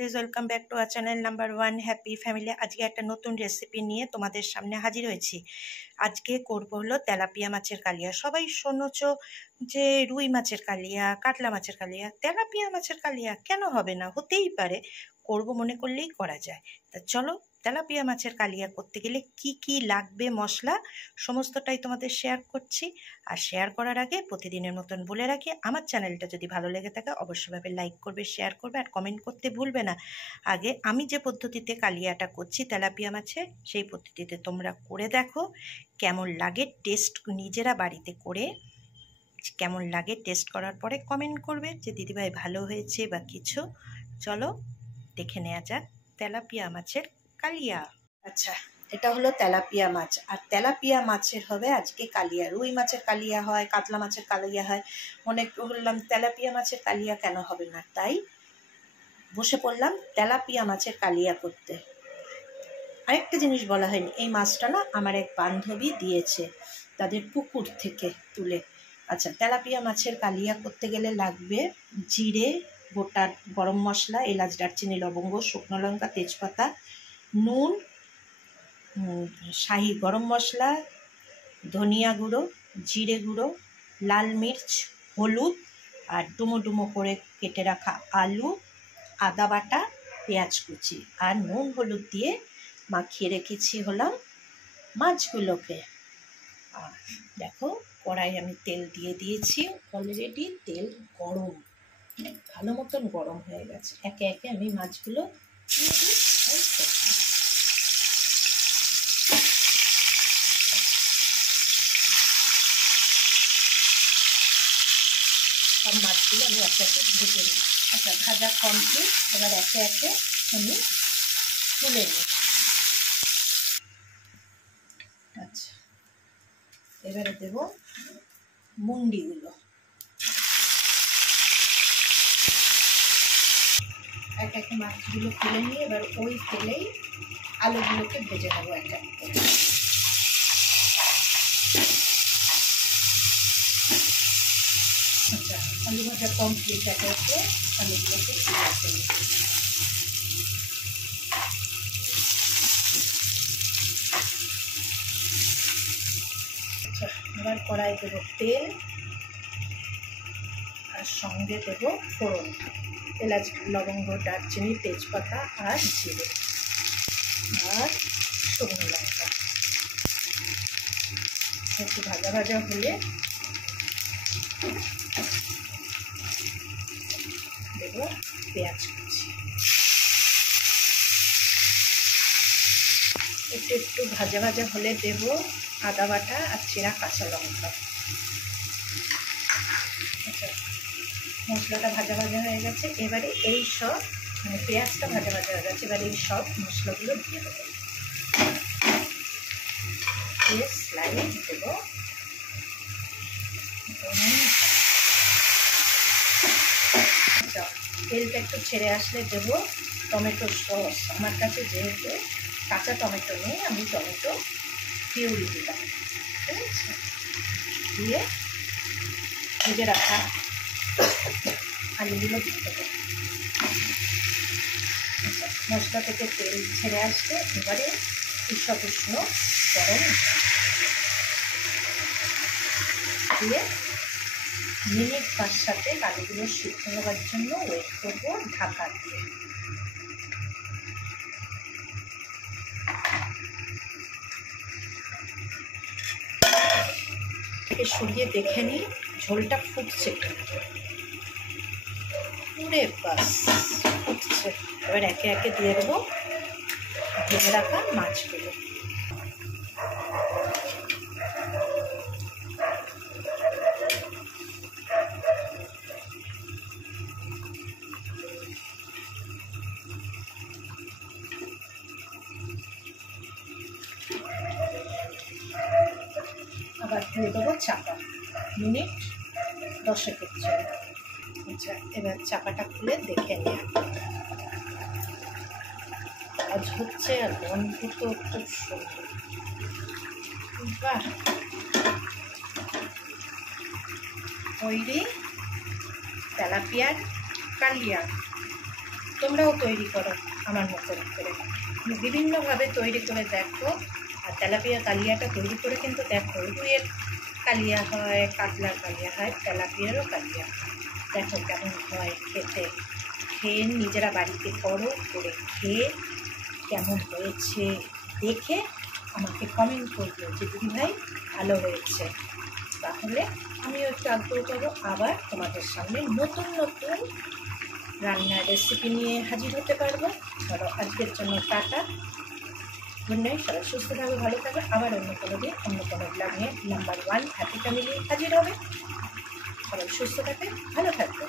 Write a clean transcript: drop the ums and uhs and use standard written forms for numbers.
Please welcome back to our channel number 1 happy family. আজকে একটা নতুন রেসিপি নিয়ে তোমাদের সামনে হাজির হয়েছি। আজকে করবো হলো তেলাপিয়া মাছের কালিয়া। সবাই শুনেছ যে রুই মাছের কালিয়া, কাতলা মাছের কালিয়া, তেলাপিয়া মাছের কালিয়া কেন হবে না, হতেই পারে। করব মনে করলেই করা যায়। তা চলো, তেলাপিয়া মাছের কালিয়া করতে গেলে কি কি লাগবে মশলা সমস্তটাই তোমাদের শেয়ার করছি। আর শেয়ার করার আগে প্রতিদিনের মতন বলে রাখি, আমার চ্যানেলটা যদি ভালো লেগে থাকে অবশ্যভাবে লাইক করবে, শেয়ার করবে আর কমেন্ট করতে ভুলবে না। আগে আমি যে পদ্ধতিতে কালিয়াটা করছি তেলাপিয়া মাছে, সেই পদ্ধতিতে তোমরা করে দেখো কেমন লাগে। টেস্ট নিজেরা বাড়িতে করে কেমন লাগে টেস্ট করার পরে কমেন্ট করবে যে দিদিভাই ভালো হয়েছে বা কিছু। চলো দেখে নেওয়া যাক তেলাপিয়া মাছের কালিয়া। আচ্ছা, এটা হলো তেলাপিয়া মাছ, আর তেলাপিয়া মাছের হবে আজকে কালিয়া। রুই মাছের কালিয়া হয়, কাতলা মাছের কালিয়া হয়, মনে করলাম তেলাপিয়া মাছের কালিয়া কেন হবে না, তাই বসে পড়লাম তেলাপিয়া মাছের কালিয়া করতে। আরেকটা জিনিস বলা হয়নি, এই মাছটা না আমার এক বান্ধবী দিয়েছে তাদের পুকুর থেকে তুলে। আচ্ছা, তেলাপিয়া মাছের কালিয়া করতে গেলে লাগবে জিরে, গোটা গরম মশলা, এলাচ, দারচিনি, লবঙ্গ, শুকনো লঙ্কা, তেজপাতা, নুন, শাহি গরম মশলা, ধনিয়া গুঁড়ো, জিরে গুঁড়ো, লাল মির্চ, হলুদ, আর ডুমো ডুমো করে কেটে রাখা আলু, আদা বাটা, পেঁয়াজ কুচি, আর নুন হলুদ দিয়ে মাখিয়ে রেখেছি হলাম মাছগুলোকে। আর দেখো কড়াই আমি তেল দিয়ে দিয়েছি অলরেডি। তেল গরম, ভালো মতন গরম হয়ে গেছে। একে একে আমি মাছগুলো দিয়ে দিই। সব মাছগুলো আমি একে একে ভেজে নিই। আচ্ছা, ভাজা কমপ্লিট। এবার একে একে আমি তুলে নিই। আচ্ছা, এবারে দেব মুন্ডিগুলো। এক একে মাছগুলো তুলে নিয়ে এবার ওই তেলেই আলুগুলোকে ভেজে নেবো এক এক করে। আচ্ছা, আলু ভাজা কমপ্লিট। এক একে আলুগুলোকে ভেজে নিই। আচ্ছা, এবার কড়াই দেবো তেল, আর সঙ্গে দেবো ফোড়ন, এলাচ, লবঙ্গ, দারচিনি, তেজপাতা আর জিরে আর শুকনো লঙ্কা। একটু ভাজা ভাজা হলে দেবো পেঁয়াজ কুচি। একটু একটু ভাজা ভাজা হলে দেব আদা বাটা আর চেরা কাঁচা লঙ্কা। আচ্ছা, মশলাটা ভাজা ভাজা হয়ে গেছে। এবারে এই সব পেঁয়াজটা ভাজা ভাজা হয়ে গেছে। এবার এই সব মশলাগুলো দিয়ে দেবো। দিয়ে স্লাইড দেবো। আচ্ছা, তেলটা একটু ছেড়ে আসলে দেবো টমেটো সস। আমার কাছে যেহেতু কাঁচা টমেটো নেই, আমি টমেটো পিউরি দিলাম। ঠিক আছে, দিয়ে ভেজে রাখা আলুগুলো দিয়ে দেবো। আচ্ছা, মশলা থেকে তেল ছেড়ে আসলে এবারে উষ্ণ উষ্ণ গরম দিয়ে মিনিট 5-7 আলুগুলো সিদ্ধ হওয়ার জন্য ওয়েট করবো ঢাকা দিয়ে। থেকে সরিয়ে দেখে নিই ঝোলটা ফুটছে কিন্তু। পুরে বাস ফুটছে। এবার একে একে দিয়ে দেবো ভেজে রাখা মাছগুলো। আবার দিয়ে দেবো চাপা, মিনিট 10-এর জন্য। আচ্ছা, এবার চাপাটা খুলে দেখে নিই। আজ হচ্ছে আর গন্ধ তো খুব সুন্দর। বাহ, তৈরি তেলাপিয়ার কালিয়া। তোমরাও তৈরি করো আমার মতো করে, বিভিন্নভাবে তৈরি করে দেখো। আর তেলাপিয়া কালিয়াটা তৈরি করে কিন্তু দেখো, রুইয়ের কালিয়া হয়, কাতলার কালিয়া হয়, তেলাপিয়ারও কালিয়া দেখো কেমন হয় খেতে। খেয়ে নিজেরা বাড়িতে করো, করে খেয়ে কেমন হয়েছে দেখে আমাকে কমেন্ট করবে যে দিদিভাই ভালো হয়েছে। তাহলে আমিও একটু আগ্রহ করবো, আবার তোমাদের সামনে নতুন নতুন রান্নার রেসিপি নিয়ে হাজির হতে পারবো। চলো আজকের জন্য টাটা, গুড নাইট, সবাই সুস্থ থাকবে, ভালো থাকবে। আবার অন্য কোনো দিন অন্য কোনো ব্লগ নিয়ে নাম্বার 1 হ্যাপি ফ্যামিলি হাজির হবে। সবাই সুস্থ থাকবে, ভালো থাকবে।